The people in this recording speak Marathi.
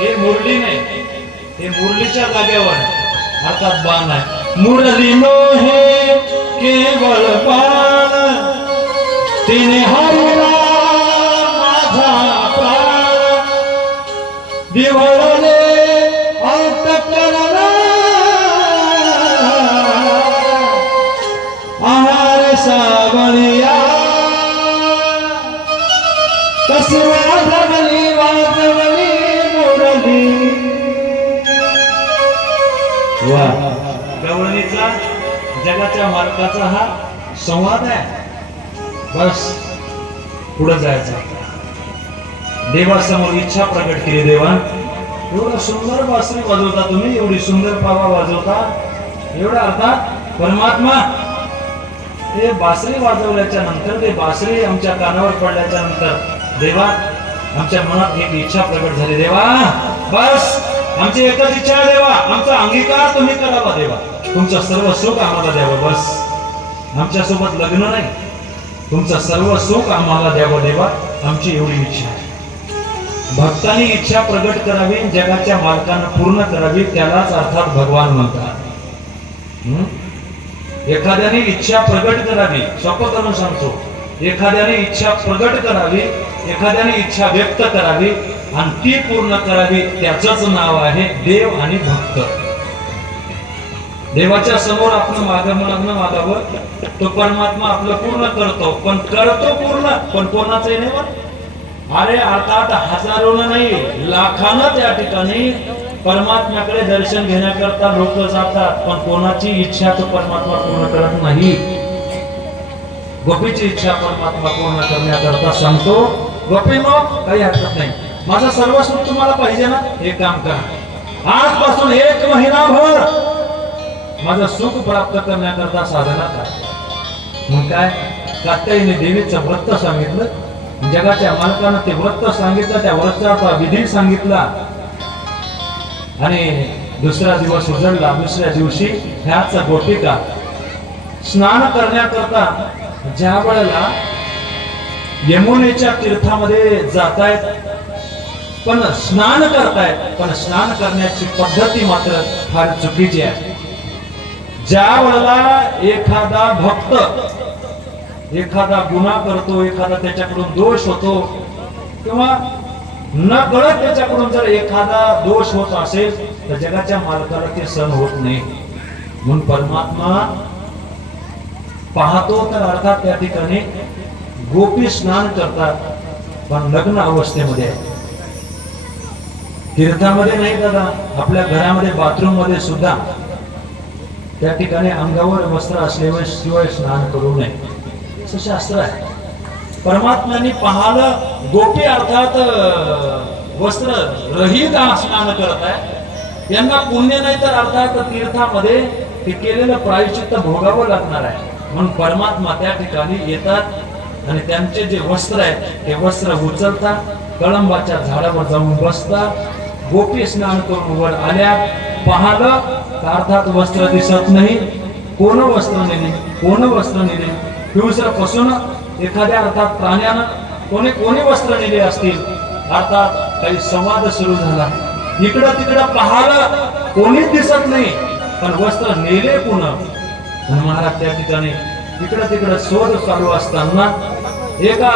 हे मुरली नाही, हे मुरलीच्या जागेवर अर्थात बाण आहे. मुरली नो हे केवळ बाण, तिने हरला माझा प्राण, दिवळले आहार सावळिया, कशी वाजवली वाजवली मुरली. वा, गवळणीचा जगाच्या मालकाचा हा संवाद आहे. बस पुढे जायचं. देवासमोर इच्छा प्रकट केली. देवा, एवढं सुंदर बासरी वाजवता तुम्ही, एवढी सुंदर पावा वाजवता, एवढा अर्थात परमात्मा ते बासरी वाजवल्याच्या नंतर, ते बासरी आमच्या कानावर पडल्याच्या नंतर देवा आमच्या मनात एक इच्छा प्रकट झाली. देवा बस आमची एकच इच्छा आहे देवा, आमचा अंगीकार तुम्ही करावा देवा, तुमचं सर्व सुख आम्हाला द्यावं. बस आमच्या सोबत लग्न नाही, तुमचं सर्व सुख आम्हाला द्यावं देवा, आमची एवढी इच्छा आहे. भक्तांनी इच्छा प्रकट करावी, जगाच्या मालकानं पूर्ण करावी, त्यालाच अर्थात भगवान म्हणतात. एखाद्याने इच्छा प्रकट करावी, सोपं करून सांगतो, एखाद्याने इच्छा प्रकट करावी, एखाद्याने इच्छा व्यक्त करावी आणि ती पूर्ण करावी, त्याचंच नाव आहे देव आणि भक्त. देवाच्या समोर आपण मागावं, तो परमात्मा आपलं पूर्ण करतो, पण करतो पूर्ण, पण कोणाचंही नाही बरं. अरे अर्थात हजारोनं नाही, लाखानं त्या ठिकाणी परमात्म्याकडे दर्शन घेण्याकरता लोक जातात, पण कोणाची इच्छा तो परमात्मा पूर्ण करत नाही. गोपीची इच्छा परमात्मा पूर्ण करण्याकरता सांगतो, गोपीनो काही हरकत नाही, माझं सर्व सुख तुम्हाला पाहिजे ना, एक काम करा, आजपासून 1 महिनाभर माझं सुख प्राप्त करण्याकरता साधना करा. मग काय, कात्यायनी देवीचं व्रत सांगितलं, जगाच्या मालकानं ते व्रत सांगितलं, त्या व्रताचा विधी सांगितला आणि दुसरा दिवस उजळला. दुसऱ्या दिवशी ह्याच गोपिका स्नान करण्याकरता ज्या वेळेला यमुनेच्या तीर्थामध्ये जातायत, पण स्नान करतायत, पण स्नान करण्याची पद्धती मात्र फार चुकीची आहे. ज्या वेळेला एखादा भक्त एखादा गुन्हा करतो, एखादा त्याच्याकडून दोष होतो, किंवा न कळत त्याच्याकडून जर एखादा दोष होत असेल, तर जगाच्या मालकाला ते सहन होत नाही. म्हणून परमात्मा पाहतो, तर अर्थात त्या ठिकाणी गोपी स्नान करतात, पण लग्न अवस्थेमध्ये आहे, तीर्थामध्ये नाही दादा, आपल्या घरामध्ये बाथरूम मध्ये सुद्धा त्या ठिकाणी अंगावर वस्त्र असल्याशिवाय स्नान करू नये, असं शास्त्र आहे. परमात्म्याने पाहिलं, गोपी अर्थात वस्त्र रहित स्नान करत आहे, यांना पुण्य नाही तर अर्थात तीर्थामध्ये ते केलेलं प्रायश्चित्त भोगावं लागणार आहे. म्हणून परमात्मा त्या ठिकाणी येतात आणि त्यांचे जे वस्त्र आहे ते वस्त्र उचलतात, कळंबाच्या झाडावर जाऊन बसतात. गोपी स्नान करून वर आल्या, पाहिलं अर्थात वस्त्र दिसत नाही, कोण वस्त्र नेले, कोण वस्त्र नेले, हिंस्रपासून एखाद्या अर्थात प्राण्यानं कोणी वस्त्र नेले असतील, अर्थात काही संवाद सुरू झाला, इकडं तिकडं पाहिलं कोणीच दिसत नाही, पण वस्त्र नेले पुन्हा. महाराज त्या ठिकाणी इकडं तिकडं शोध चालू असताना एका